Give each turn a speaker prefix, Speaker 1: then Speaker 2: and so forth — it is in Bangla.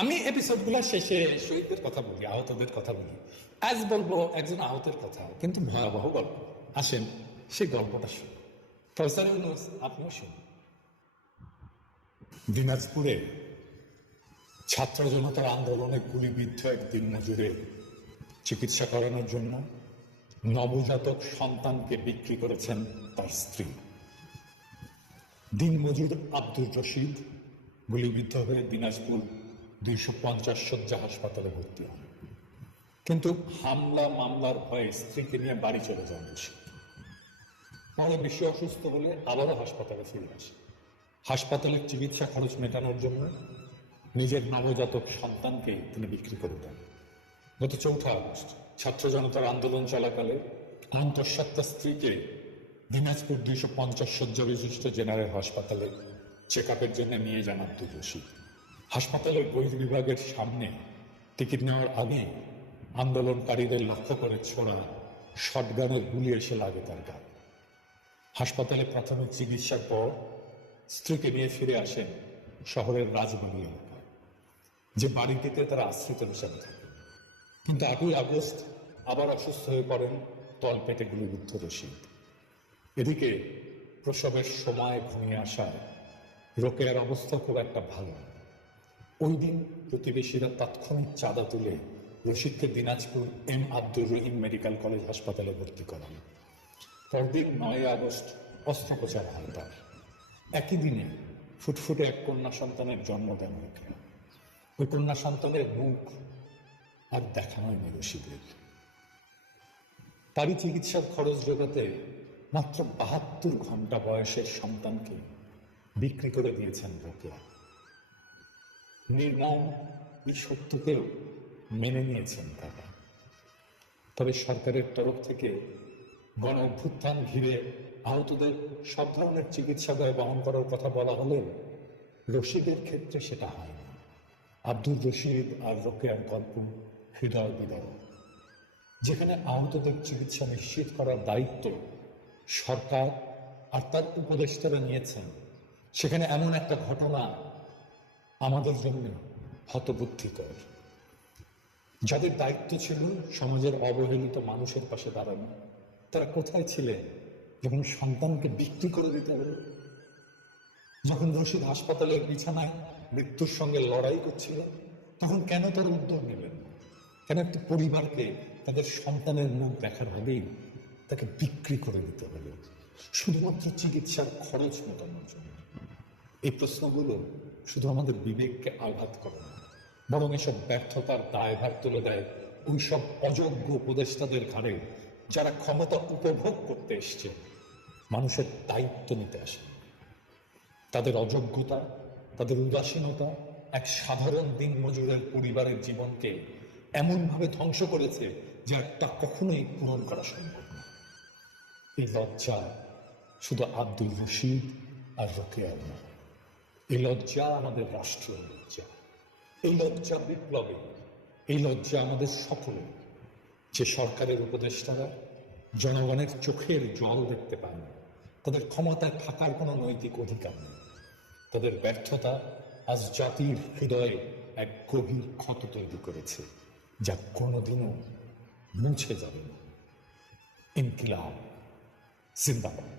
Speaker 1: আমি এপিসোডগুলো শেষে শহীদদের কথা বলি আহতদের কথা বলি আজ বলবো একজন আহতের কথা কিন্তু ভয়াবহ গল্প আসেন সেই গল্পটা শুনি আপনিও শুনুন দিনাজপুরে ছাত্র জনতার আন্দোলনে গুলিবিদ্ধ এক দিনমজুরের চিকিৎসা করানোর জন্য নবজাতক সন্তানকে বিক্রি করেছেন তার স্ত্রী দিনমজুর আব্দুর রশিদ গুলিবিদ্ধ হয়ে দিনাজপুর দুইশো পঞ্চাশ শয্যা হাসপাতালে ভর্তি হন কিন্তু হামলা মামলার ভয়ে স্ত্রীকে নিয়ে বাড়ি চলে যান বেশি পরে বেশি অসুস্থ হলে আবারও হাসপাতালে ফিরে আসে হাসপাতালের চিকিৎসা খরচ মেটানোর জন্য নিজের নবজাতক সন্তানকে তিনি বিক্রি করে দেন গত চৌঠা আগস্ট ছাত্র জনতার আন্দোলন চলাকালে অন্তঃসত্ত্বা স্ত্রীকে দিনাজপুর দুইশো পঞ্চাশ শয্যা বিশিষ্ট জেনারেল হাসপাতালে চেক আপের জন্য নিয়ে যান আব্দুল রশিদ হাসপাতালের বহির বিভাগের সামনে টিকিট নেওয়ার আগে আন্দোলনকারীদের লক্ষ্য করে ছোড়া শটগানের গুলি এসে লাগে তার গান হাসপাতালে প্রাথমিক চিকিৎসার পর স্ত্রীকে নিয়ে ফিরে আসেন শহরের রাজবাড়ি এলাকায় যে বাড়িটিতে তারা আশ্রিত হিসাবে থাকে কিন্তু আটই আগস্ট আবার অসুস্থ হয়ে পড়েন তল পেটে গুলিবিদ্ধ রশিদ এদিকে প্রসবের সময় ঘুমিয়ে আসায় রোকেয়ার অবস্থা খুব একটা ভালো না ওই দিন প্রতিবেশীরা তাৎক্ষণিক চাঁদা তুলে রশিদকে Dinajpur M Abdur Rahim medical college হাসপাতালে ভর্তি করেন পরদিন নয় আগস্ট অস্ত্রোপচার হয় তার একই দিনে ফুটফুটে এক কন্যা সন্তানের জন্ম দেন ওই কন্যা সন্তানের মুখ আর দেখা হয়নি রশিদের তারই চিকিৎসার খরচ জোগাতে মাত্র বাহাত্তর ঘন্টা বয়সের সন্তানকে বিক্রি করে দিয়েছেন রোকেয়া নির্মম এই সত্যকেও মেনে নিয়েছেন তারা তবে সরকারের তরফ থেকে গণ অভ্যুত্থান ঘিরে আহতদের সব ধরনের চিকিৎসা ব্যয় বহন করার কথা বলা হলেও রশিদের ক্ষেত্রে সেটা হয় আব্দুল রশিদ আর রোকেয়ার গল্প হৃদয় বিদয় যেখানে আহতদের চিকিৎসা নিশ্চিত করার দায়িত্ব সরকার আর তার উপদেষ্টারা নিয়েছেন সেখানে এমন একটা ঘটনা আমাদের জন্য হতবুদ্ধিকর যাদের দায়িত্ব ছিল সমাজের অবহেলিত মানুষের পাশে দাঁড়ানো তারা কোথায় ছিলেন যখন সন্তানকে বিক্রি করে দিতে হবে যখন রশিদ হাসপাতালের বিছানায় মৃত্যুর সঙ্গে লড়াই করছিল তখন কেন তার উদ্যোগ নেবেন কেন একটা পরিবারকে তাদের সন্তানের মুখ দেখার আগেই তাকে বিক্রি করে দিতে হবে শুধুমাত্র চিকিৎসার খরচ মেটানোর জন্য এই প্রশ্নগুলো শুধু আমাদের বিবেককে আঘাত করে না বরং এসব ব্যর্থতার দায়ভার তুলে দেয় ওই সব অযোগ্য উপদেষ্টাদের ঘাড়ে যারা ক্ষমতা উপভোগ করতে এসছে মানুষের দায়িত্ব নিতে আসে তাদের অযোগ্যতা তাদের উদাসীনতা এক সাধারণ দিন মজুরের পরিবারের জীবনকে এমনভাবে ধ্বংস করেছে যে একটা কখনোই পূরণ করা সম্ভব না এই লজ্জা শুধু আব্দুল রশিদ আর রোকেয়ার না এই লজ্জা আমাদের রাষ্ট্রীয় লজ্জা এই লজ্জা বিপ্লবী এই লজ্জা আমাদের সকলে যে সরকারের উপদেষ্টারা জনগণের চোখের জল দেখতে পায় না তাদের ক্ষমতায় থাকার কোনো নৈতিক অধিকার নেই তাদের ব্যর্থতা আজ জাতির হৃদয়ে এক গভীর ক্ষত তৈরি করেছে যা কোনোদিনও মুছে যাবে না ইনকিলাব জিন্দাবাদ